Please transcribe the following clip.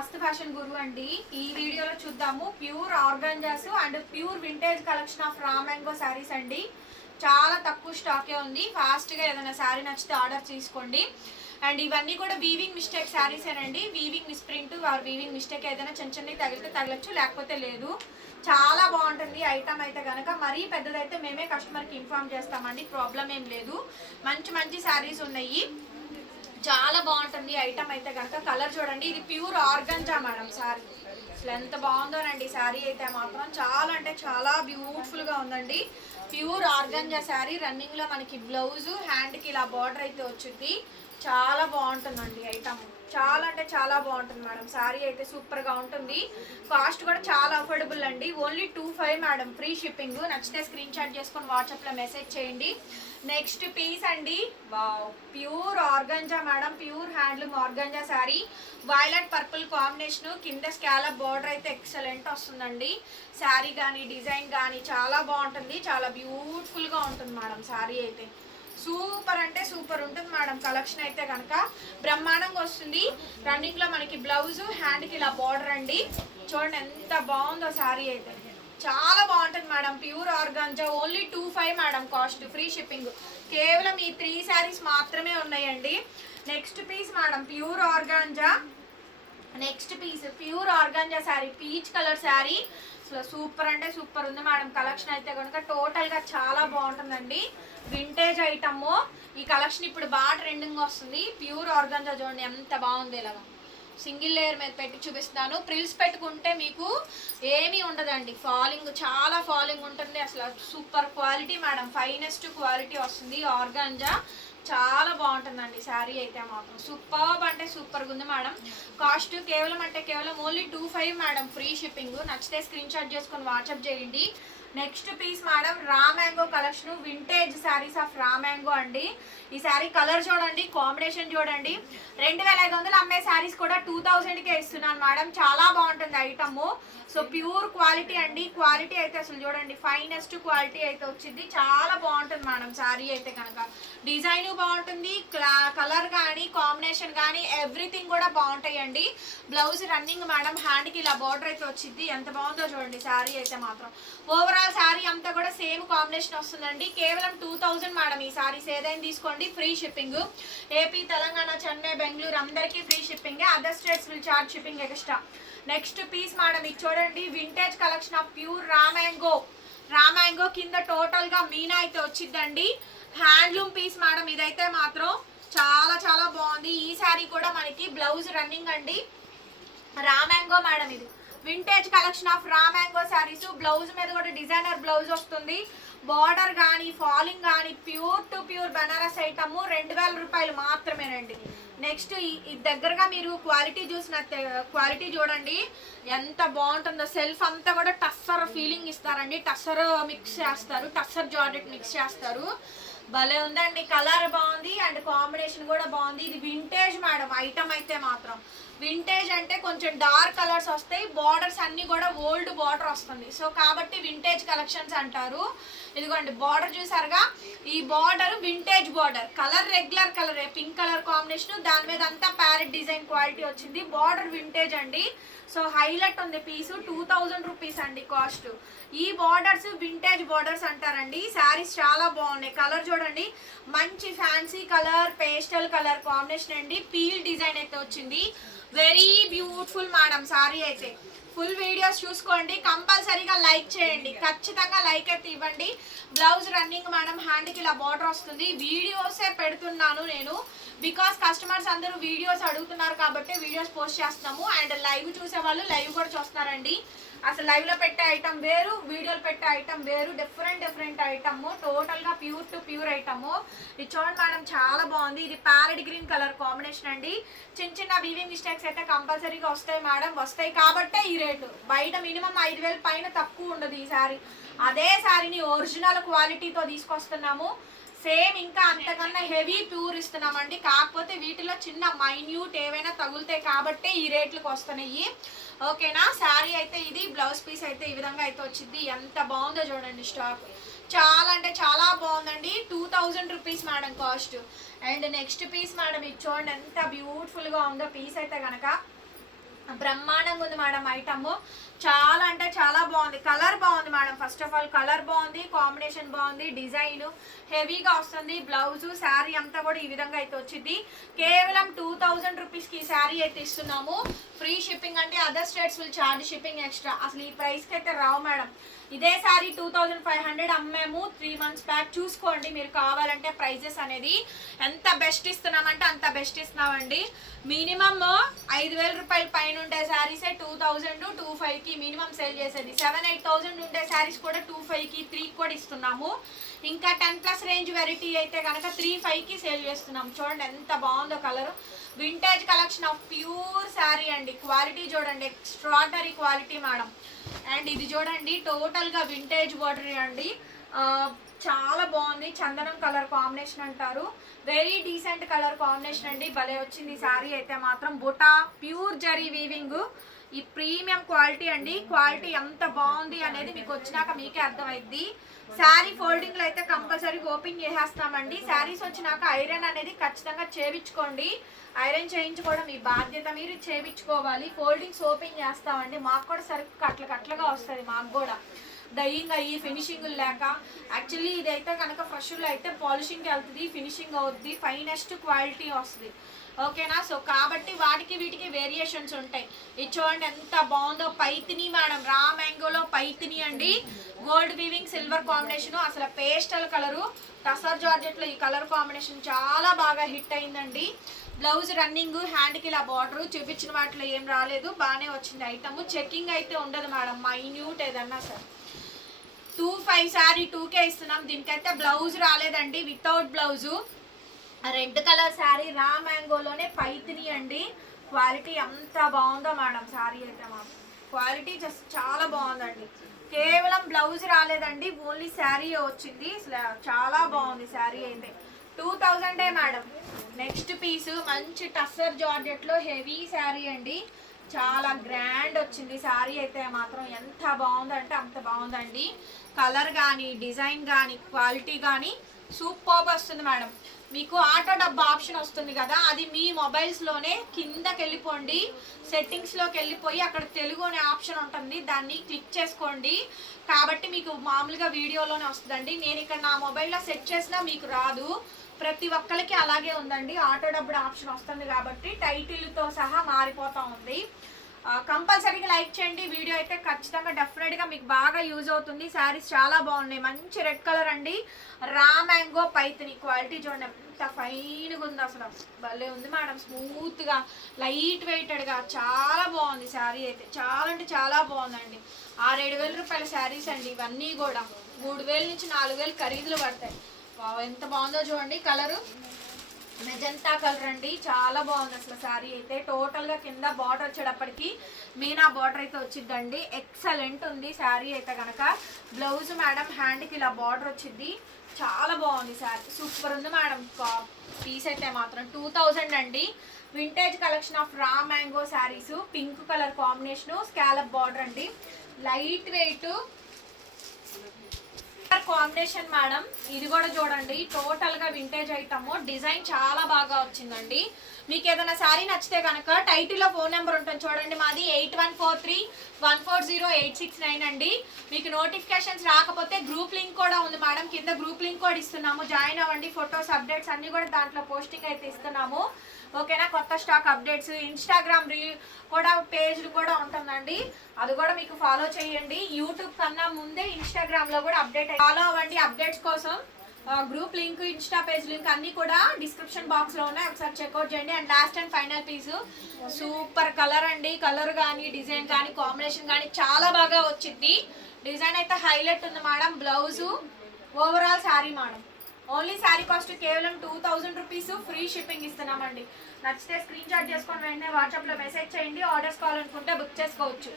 మస్త్ ఫ్యాషన్ గురు అండి. ఈ వీడియోలో చూద్దాము. Pure organzas and pure vintage collection of Raw Mango saris అండి. చాలా తక్కువ స్టాకే ఉంది. ఫాస్ట్గా ఏదైనా శారీ నచ్చితే ఆర్డర్ తీసుకోండి. అండ్ ఇవన్నీ కూడా వీవింగ్ మిస్టేక్ శారీస్ అండి weaving misprint or weaving mistake ఏదైనా చిన్న చిన్నవి తగిలితే తగలచ్చు లేకపోతే లేదు. చాలా బాగుంటుంది. ఐటమ్ అయితే కనుక మరీ పెద్దదైతే మేమే కస్టమర్కి ఇన్ఫార్మ్ చేస్తామండి. ప్రాబ్లం ఏం లేదు. మంచి మంచి శారీస్ ఉన్నాయి. చాలా బాగుంటుంది. ఐటమ్ అయితే కనుక కలర్ చూడండి. ఇది ప్యూర్ ఆర్గంజా మేడం సారీ అసలు ఎంత బాగుందోనండి. శారీ అయితే మాత్రం చాలా అంటే చాలా బ్యూటిఫుల్గా ఉందండి. ప్యూర్ ఆర్గంజా శారీ రన్నింగ్లో మనకి బ్లౌజు హ్యాండ్కి ఇలా బార్డర్ అయితే వచ్చింది. చాలా బాగుంటుందండి ఐటమ్ చాలా అంటే చాలా బాగుంటుంది మేడం. శారీ అయితే సూపర్గా ఉంటుంది. కాస్ట్ కూడా చాలా అఫోర్డబుల్ అండి. Only two five madam. Free shipping నచ్చితే స్క్రీన్ షాట్ చేసుకొని వాట్సాప్లో మెసేజ్ చేయండి. నెక్స్ట్ పీస్ అండి. Wow pure organza madam. Pure handloom organza sari violet purple combination కింద స్కాలప్ బార్డర్ అయితే ఎక్సలెంట్ వస్తుందండి. శారీ కానీ డిజైన్ కానీ చాలా బాగుంటుంది. చాలా బ్యూటిఫుల్గా ఉంటుంది మేడం. శారీ అయితే. సూపర్ అంటే సూపర్ ఉంటుంది మేడం. కలెక్షన్ అయితే కనుక బ్రహ్మాండంగా వస్తుంది. రన్నింగ్లో మనకి బ్లౌజ్ హ్యాండ్కి ఇలా బార్డర్ అండి. చూడండి ఎంత బాగుందో శారీ అయితే. చాలా బాగుంటుంది madam. Pure organza only two five madam cost free shipping కేవలం ఈ త్రీ శారీస్ మాత్రమే ఉన్నాయండి. Next piece madam pure organza next piece pure organza sari peach colour sari అసలు సూపర్ అంటే సూపర్ ఉంది మేడం కలెక్షన్ అయితే కనుక టోటల్గా చాలా బాగుంటుందండి. వింటేజ్ ఐటమ్ ఈ కలెక్షన్ ఇప్పుడు బాగా ట్రెండింగ్ వస్తుంది. ప్యూర్ ఆర్గాంజా చూడండి ఎంత బాగుంది ఇలాగా సింగిల్ లేయర్ మీద పెట్టి చూపిస్తాను ప్రిల్స్ పెట్టుకుంటే మీకు ఏమీ ఉండదండి. ఫాలింగ్ చాలా ఫాలింగ్ ఉంటుంది. అసలు super quality madam finest quality వస్తుంది ఆర్గాంజా చాలా బాగుంటుందండి శారీ అయితే మాత్రం. సూపర్ అంటే సూపర్గా ఉంది మేడం. కాస్ట్ కేవలం అంటే కేవలం only two five madam free shipping నచ్చితే స్క్రీన్ షాట్ చేసుకొని వాట్సాప్ చేయండి. Next piece madam Raw Mango collection vintage saris of Raw Mango అండి. ఈ శారీ కలర్ చూడండి కాంబినేషన్ చూడండి. రెండు వేల ఐదు వందలు అమ్మే శారీస్ కూడా టూ థౌజండ్కే ఇస్తున్నాను మేడం. చాలా బాగుంటుంది ఐటమ్ సో ప్యూర్ క్వాలిటీ అండి. క్వాలిటీ అయితే అసలు చూడండి ఫైనెస్ట్ క్వాలిటీ అయితే వచ్చింది. చాలా బాగుంటుంది మేడం శారీ అయితే కనుక. డిజైన్ బాగుంటుంది కలర్ కానీ కాంబినేషన్ కానీ ఎవ్రీథింగ్ కూడా బాగుంటాయండి. బ్లౌజ్ రన్నింగ్ మేడం హ్యాండ్కి ఇలా బార్డర్ అయితే వచ్చింది. ఎంత బాగుందో చూడండి శారీ అయితే మాత్రం. ఓవరాల్ శారీ అంతా కూడా సేమ్ కాంబినేషన్ వస్తుందండి. కేవలం టూ థౌజండ్ మేడం ఈ శారీస్ ఏదైనా తీసుకోండి free shipping AP Telangana Chennai Bengaluru అందరికీ free shipping other states will charge shipping extra next piece madam ఇది చూడండి వింటేజ్ కలెక్షన్ ఆఫ్ ప్యూర్ రామాంగో రామాంగో కింద టోటల్గా మీనా అయితే వచ్చిందండి. హ్యాండ్లూమ్ పీస్ మేడం ఇదైతే మాత్రం చాలా చాలా బాగుంది. ఈ శారీ కూడా మనకి బ్లౌజ్ రన్నింగ్ అండి. రామాంగో మేడం ఇది. Vintage collection of mango saris blouse మీద కూడా డిజైనర్ బ్లౌజ్ వస్తుంది. బార్డర్ కానీ ఫాలింగ్ కానీ pure to pure Benaras item రెండు వేల రూపాయలు మాత్రమేనండి. నెక్స్ట్ ఈ దగ్గరగా మీరు క్వాలిటీ చూసిన క్వాలిటీ చూడండి. ఎంత బాగుంటుందో. సెల్ఫ్ అంతా కూడా టస్సర్ ఫీలింగ్ ఇస్తారండి. టస్సర్ మిక్స్ చేస్తారు. టస్సర్ జార్జెట్ మిక్స్ చేస్తారు. భలే ఉందండి. కలర్ బాగుంది. అండ్ కాంబినేషన్ కూడా బాగుంది. ఇది వింటేజ్ మేడం ఐటమ్ అయితే మాత్రం. వింటేజ్ అంటే కొంచెం డార్క్ కలర్స్ వస్తాయి. బార్డర్స్ అన్ని కూడా ఓల్డ్ బార్డర్ వస్తుంది. సో కాబట్టి వింటేజ్ కలెక్షన్స్ అంటారు. ఇదిగోండి బార్డర్ చూసారుగా? ఈ border vintage border colour regular colour pink colour combination దాని మీద అంతా ప్యారెట్ డిజైన్ క్వాలిటీ వచ్చింది. బార్డర్ వింటేజ్ అండి. సో హైలైట్ ఉంది పీసు టూ థౌజండ్ రూపీస్ అండి కాస్ట్ ఈ బార్డర్స్ వింటేజ్ బార్డర్స్ అంటారండి. శారీస్ చాలా బాగున్నాయి. కలర్ చూడండి. మంచి fancy colour pastel colour combination అండి. పీల్ డిజైన్ అయితే వచ్చింది. వెరీ బ్యూటిఫుల్ మేడం సారీ అయితే. ఫుల్ వీడియోస్ చూసుకోండి. కంపల్సరీగా లైక్ చేయండి. ఖచ్చితంగా లైక్ అయితే ఇవ్వండి. బ్లౌజ్ రన్నింగ్ మేడం హ్యాండ్కి ఇలా బార్డర్ వస్తుంది. వీడియోసే పెడుతున్నాను నేను. బికాస్ కస్టమర్స్ అందరూ వీడియోస్ అడుగుతున్నారు కాబట్టి వీడియోస్ పోస్ట్ చేస్తున్నాము. అండ్ లైవ్ చూసే వాళ్ళు లైవ్ కూడా చూస్తున్నారండి. అసలు లైవ్లో పెట్టే ఐటమ్ వేరు వీడియోలు పెట్టే ఐటమ్ వేరు డిఫరెంట్ డిఫరెంట్ ఐటమ్ టోటల్గా ప్యూర్ టు ప్యూర్ ఐటమ్ ఇది చూడండి మేడం చాలా బాగుంది. ఇది ప్యారెట్ గ్రీన్ కలర్ కాంబినేషన్ అండి. చిన్న చిన్న వీవింగ్ మిస్టేక్స్ అయితే కంపల్సరీగా వస్తాయి మేడం వస్తాయి కాబట్టే ఈ రేటు. బయట మినిమం ఐదు వేల పైన తక్కువ ఉండదు ఈ శారీ అదే శారీని ఒరిజినల్ క్వాలిటీతో తీసుకొస్తున్నాము. సేమ్ ఇంకా అంతకన్నా హెవీ ప్యూర్ ఇస్తున్నామండి. కాకపోతే వీటిలో చిన్న మైన్యూట్ ఏవైనా తగులుతాయి కాబట్టే ఈ రేట్లకు వస్తున్నాయి. ఓకేనా? శారీ అయితే ఇది బ్లౌజ్ పీస్ అయితే ఈ విధంగా అయితే వచ్చింది. ఎంత బాగుందో చూడండి స్టాక్. చాలా అంటే చాలా బాగుందండి. Two thousand rupees madam cost. And next piece madam ఇది చూడండి ఎంత బ్యూటిఫుల్గా ఉందో పీస్ అయితే కనుక బ్రహ్మాండంగా ఉంది మేడం ఐటమ్. చాలా అంటే చాలా బాగుంది. కలర్ బాగుంది madam. First of all colour బాగుంది కాంబినేషన్ బాగుంది డిజైన్ హెవీగా వస్తుంది. బ్లౌజ్ శారీ అంతా కూడా ఈ విధంగా అయితే వచ్చింది. కేవలం టూ థౌజండ్ రూపీస్కి ఈ శారీ అయితే ఇస్తున్నాము. ఫ్రీ షిప్పింగ్ అంటే other states will charge shipping extra అసలు ఈ ప్రైస్కి అయితే రావు మేడం. ఇదే sari two thousand five hundred అమ్మాము. Three months back చూసుకోండి మీరు కావాలంటే ప్రైజెస్ అనేది ఎంత బెస్ట్ ఇస్తున్నామంటే అంత బెస్ట్ ఇస్తున్నామండి. మినిమమ్ ఐదు వేల రూపాయల పైన ఉండే శారీసే టూ థౌజండ్ టూ ఫైవ్కి మినిమం సేల్ చేసేది. సెవెన్ ఎయిట్ థౌజండ్ ఉండే శారీస్ కూడా టూ ఫైవ్కి త్రీకి కూడా ఇస్తున్నాము. ఇంకా టెన్ ప్లస్ రేంజ్ వెరైటీ అయితే కనుక త్రీ ఫైవ్కి సేల్ చేస్తున్నాం. చూడండి ఎంత బాగుందో colour. Vintage collection of pure sari అండి. క్వాలిటీ చూడండి. ఎక్స్ట్రాడనరీ క్వాలిటీ మేడం అండ్ ఇది చూడండి టోటల్గా వింటేజ్ బోర్డరీ అండి. చాలా బాగుంది. చందనం కలర్ కాంబినేషన్ అంటారు. వెరీ డీసెంట్ కలర్ కాంబినేషన్ అండి. భలే వచ్చింది శారీ అయితే మాత్రం. బుటా ప్యూర్ జరీ వీవింగ్ ఈ ప్రీమియం క్వాలిటీ అండి. క్వాలిటీ ఎంత బాగుంది అనేది మీకు వచ్చినాక మీకే అర్థమైద్ది. శారీ ఫోల్డింగ్లో అయితే కంపల్సరీ ఓపెన్ చేసేస్తామండి. శారీస్ వచ్చినాక ఐరన్ అనేది ఖచ్చితంగా చేయించుకోండి ఐరన్ చేయించుకోవడం మీ బాధ్యత. మీరు చేయించుకోవాలి ఫోల్డింగ్స్ ఓపెన్ చేస్తామండి. మాకు కూడా సరుకు కట్ల కట్లగా వస్తుంది మాకు కూడా. డయింగ్ అయ్యి ఫినిషింగ్ లేక. యాక్చువల్లీ ఇదైతే కనుక ఫ్రెష్లో అయితే పాలిషింగ్కి వెళ్తుంది ఫినిషింగ్ అవుద్ది ఫైనెస్ట్ క్వాలిటీ వస్తుంది. ఓకేనా? సో కాబట్టి వాటికి వీటికి వేరియేషన్స్ ఉంటాయి. ఇది చూడండి ఎంత బాగుందో పైతిని మేడం. రా మ్యాంగోలో పైతిని అండి. గోల్డ్ వీవింగ్ సిల్వర్ కాంబినేషన్ అసలు పేస్టల్ కలరు టసర్ జార్జెట్లో ఈ కలర్ కాంబినేషన్ చాలా బాగా హిట్ అయిందండి. బ్లౌజ్ రన్నింగ్ హ్యాండ్కి ఇలా బార్డరు చూపించిన వాటిలో ఏం రాలేదు. బాగానే వచ్చింది ఐటమ్ చెక్కింగ్ అయితే ఉండదు మేడం. మైన్యూట్ ఏదన్నా sir. Two five sari two K ఇస్తున్నాం. దీనికైతే బ్లౌజ్ రాలేదండి. Without blouse red colour sari raw మ్యాంగోలోనే Paithani అండి. క్వాలిటీ అంత బాగుందో మేడం శారీ అయితే మాకు క్వాలిటీ జస్ట్ చాలా బాగుందండి. కేవలం బ్లౌజ్ రాలేదండి ఓన్లీ శారీ వచ్చింది. చాలా బాగుంది శారీ అయితే. టూ థౌజండే మేడం. నెక్స్ట్ పీస్ మంచి టస్సర్ జార్జెట్లో హెవీ శారీ అండి. చాలా గ్రాండ్ వచ్చింది శారీ అయితే మాత్రం. ఎంత బాగుందంటే అంత బాగుందండి. కలర్ కానీ డిజైన్ కానీ క్వాలిటీ కానీ సూపర్ వస్తుంది మేడం. మీకు ఆటో డబ్బా ఆప్షన్ వస్తుంది కదా అది మీ మొబైల్స్లోనే కిందకి వెళ్ళిపోండి సెట్టింగ్స్లోకి వెళ్ళిపోయి అక్కడ తెలుగు అనే ఆప్షన్ ఉంటుంది దాన్ని క్లిక్ చేసుకోండి. కాబట్టి మీకు మామూలుగా వీడియోలోనే వస్తుందండి. నేను ఇక్కడ నా మొబైల్లో సెట్ చేసినా మీకు రాదు. ప్రతి ఒక్కరికి అలాగే ఉందండి. ఆటో డబ్బుడు ఆప్షన్ వస్తుంది కాబట్టి టైటిల్తో సహా మారిపోతూ ఉంది. కంపల్సరీగా లైక్ చేయండి. వీడియో అయితే ఖచ్చితంగా డెఫినెట్గా మీకు బాగా యూజ్ అవుతుంది. శారీస్ చాలా బాగున్నాయి. మంచి రెడ్ కలర్ అండి. రా మ్యాంగో పైతిని క్వాలిటీ చూడండి. ఎంత ఫైన్గా ఉంది అసలు. భలే ఉంది మేడం. స్మూత్గా లైట్ వెయిటెడ్గా. చాలా బాగుంది శారీ అయితే. చాలా అంటే చాలా బాగుందండి. ఆరేడు వేల రూపాయల శారీస్ అండి ఇవన్నీ కూడా. మూడు వేల నుంచి నాలుగు వేలు ఖరీదులు పడతాయి. ఎంత బాగుందో చూడండి కలరు. మెజంతా కలర్ అండి. చాలా బాగుంది అసలు శారీ అయితే. టోటల్గా కింద బార్డర్ వచ్చేటప్పటికి మీనా బార్డర్ అయితే వచ్చిందండి. ఎక్సలెంట్ ఉంది శారీ అయితే కనుక బ్లౌజ్ మేడం హ్యాండ్కి ఇలా బార్డర్ వచ్చింది. చాలా బాగుంది శారీ. సూపర్ ఉంది మేడం పీస్ అయితే మాత్రం టూ థౌజండ్ అండి. Vintage collection of Raw Mango saris pink colour combination scallop border అండి. లైట్ వెయిట్ కాంబినేషన్ మేడం ఇది కూడా చూడండి. టోటల్గా వింటేజ్ ఐటమ్ డిజైన్ చాలా బాగా వచ్చిందండి. మీకు ఏదైనా శారీ నచ్చితే కనుక టైటిల్లో ఫోన్ నెంబర్ ఉంటుంది చూడండి. మాది eight one four three one four zero eight six nine అండి. మీకు నోటిఫికేషన్స్ రాకపోతే గ్రూప్ లింక్ కూడా ఉంది మేడం కింద గ్రూప్ లింక్ కూడా ఇస్తున్నాము. జాయిన్ అవ్వండి. ఫొటోస్ అప్డేట్స్ అన్ని కూడా దాంట్లో పోస్టింగ్ అయితే ఇస్తున్నాము. ఓకేనా? కొత్త స్టాక్ అప్డేట్స్ ఇన్స్టాగ్రామ్ రీ కూడా పేజ్లు కూడా ఉంటుందండి. అది కూడా మీకు ఫాలో చేయండి. యూట్యూబ్ కన్నా ముందే ఇన్స్టాగ్రామ్లో కూడా అప్డేట్ ఫాలో అవ్వండి అప్డేట్స్ కోసం. Group link insta page link అన్ని కూడా డిస్క్రిప్షన్ బాక్స్లో ఉన్నాయి. ఒకసారి చెక్అవుట్ చేయండి. And last and final piece super colour అండి. కలర్ కానీ డిజైన్ కానీ కాంబినేషన్ కానీ చాలా బాగా వచ్చింది. డిజైన్ అయితే హైలైట్ ఉంది madam blouse overall sari madam only sari cost కేవలం two thousand rupees free shipping ఇస్తున్నామండి. నచ్చితే స్క్రీన్ షాట్ చేసుకొని వెంటనే వాట్సాప్లో మెసేజ్ చేయండి. ఆర్డర్స్ కావాలనుకుంటే బుక్ చేసుకోవచ్చు.